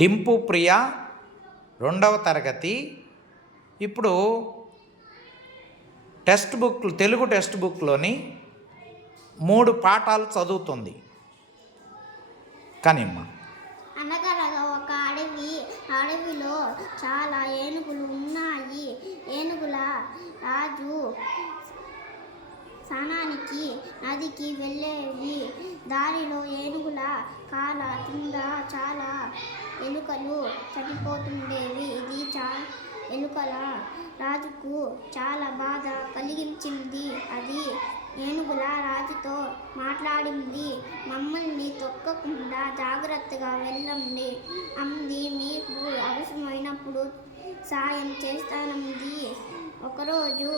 డింపు ప్రియ 2వ తరగతి. ఇప్పుడు తెలుగు టెక్స్ట్ బుక్లోని 3 పాఠాలు చదువుతుంది. కానిమ్మ. అనగనగా ఒక అడవిలో చాలా ఏనుగులు ఉన్నాయి. ఏనుగుల రాజు స్నానానికి నదికి వెళ్ళేవి. దారిలో ఏనుగుల కాళ్ళ కింద చాలా ఎలుకలు చనిపోతుండేవి. ఇది ఎలుకల రాజుకు చాలా బాధ కలిగించింది. అది ఏనుగుల రాజుతో మాట్లాడింది. మమ్మల్ని తొక్కకుండా జాగ్రత్తగా వెళ్ళండి అంది. మీకు అవసరమైనప్పుడు సాయం చేస్తానంది. ఒకరోజు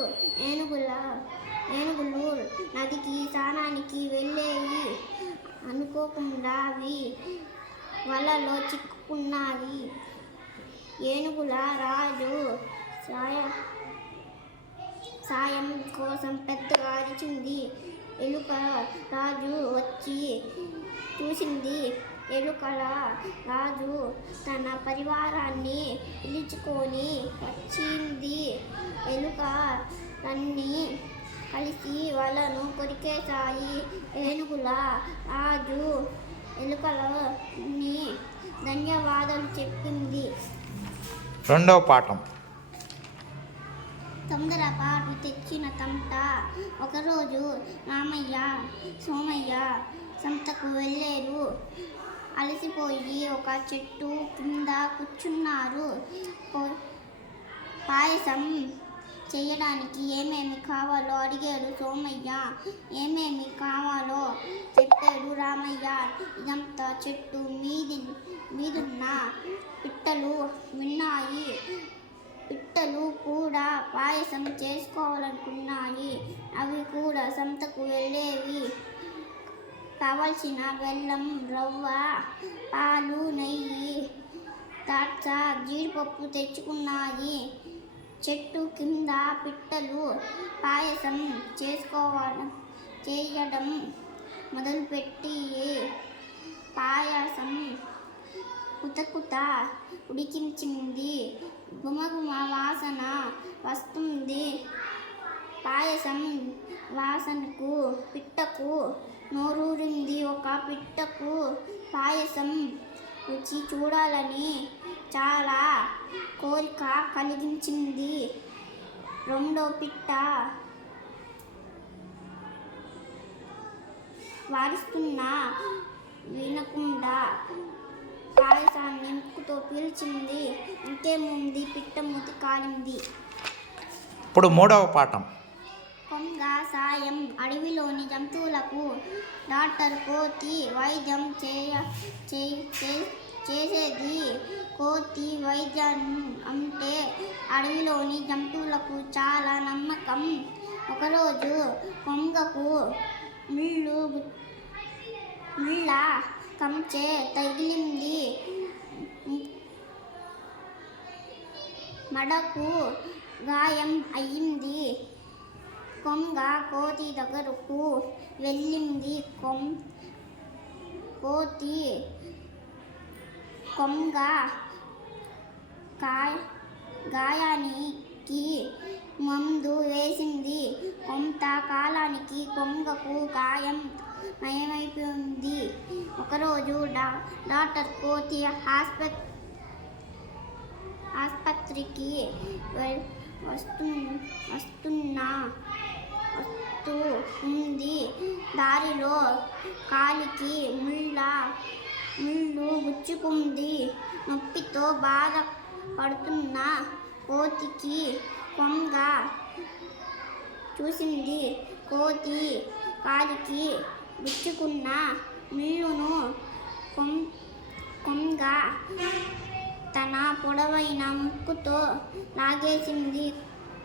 ఏనుగులు నదికి స్నానానికి వెళ్ళేవి. అనుకోకుండా అవి వలలో చిక్కుకున్నాయి. ఏనుగుల రాజు సాయం కోసం పెద్దగా అరిచింది. ఎలుక రాజు వచ్చి చూసింది. ఎలుకల రాజు తన పరివారాన్ని పిలుచుకొని వచ్చింది. ఎలుకలన్నీ కలిసి వలను కొరికేశాయి. ఏనుగుల రాజు ఎలుకలని ధన్యవాదాలు చెప్పింది. 2వ పాఠం. తొందరపాటు తెచ్చిన తంట. ఒకరోజు రామయ్య సోమయ్య సంతకు వెళ్ళారు. అలసిపోయి ఒక చెట్టు కింద కూర్చున్నారు. పాయసం చేయడానికి ఏమేమి కావాలో అడిగాడు సోమయ్య. ఏమేమి కావాలో చెప్పాడు రామయ్య. ఇదంతా చెట్టు మీదున్న పిట్టలు విన్నాయి. పిట్టలు కూడా పాయసం చేసుకోవాలనుకున్నాయి. అవి కూడా సంతకు వెళ్ళేవి. కావలసిన బెల్లం, రవ్వ, పాలు, నెయ్యి, ద్రాక్ష, జీడిపప్పు తెచ్చుకున్నాయి. చెట్టు కింద పిట్టలు పాయసం చేయడం మొదలుపెట్టి పాయసం కుతకుత ఉడికించింది. గుమగుమ వాసన వస్తుంది. పాయసం వాసనకు పిట్టకు నోరూరింది. ఒక పిట్టకు పాయసం రుచి చూడాలని చాలా కోరిక కలిగించింది. 2వ పిట్ట వారిస్తున్నా వినకుండా పాయసాన్ని ముక్కుతో పీల్చింది. ఇంకేముంది, పిట్ట మూతి కాలింది. ఇప్పుడు 3వ పాఠం. కొంగ సాయం. అడవిలోని జంతువులకు డాక్టర్ కోతి వైద్యం చేసేది. కోతి వైద్యం అంటే అడవిలోని జంతువులకు చాలా నమ్మకం. ఒకరోజు కొంగకు ముళ్ళ కంచె తగిలింది. మడకు గాయం అయ్యింది. కొంగ కోతి దగ్గరకు వెళ్ళింది. కోతి కొంగ గాయానికి మందు వేసింది. కొంతకాలానికి కొంగకు గాయం నయమైపోయింది. ఒకరోజు డాక్టర్ కోతి ఆస్పత్రికి వస్తూ ఉంది. దారిలో కాలికి ముళ్ళు గుచ్చుకుంది. నొప్పితో బాధపడుతున్న కోతికి కొంగ చూసింది. కోతి కాలికి గుచ్చుకున్న ముళ్ళును కొంగ తన పొడవైన ముక్కుతో లాగేసింది.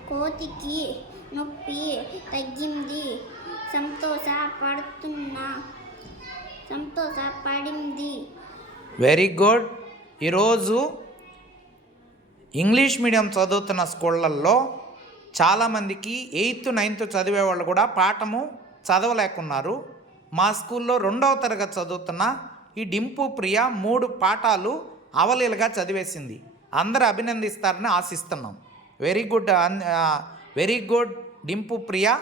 కోతికి నొప్పి తగ్గింది. సంతోషపడింది. Very good. ఈరోజు ఇంగ్లీష్ మీడియం చదువుతున్న స్కూళ్ళల్లో చాలామందికి 8th 9th చదివే వాళ్ళు కూడా పాఠము చదవలేకున్నారు. మా స్కూల్లో 2వ తరగతి చదువుతున్న ఈ డింపు ప్రియ 3 పాఠాలు అవలీలగా చదివేసింది. అందరూ అభినందిస్తారని ఆశిస్తున్నాం. వెరీ గుడ్ డింపు ప్రియ.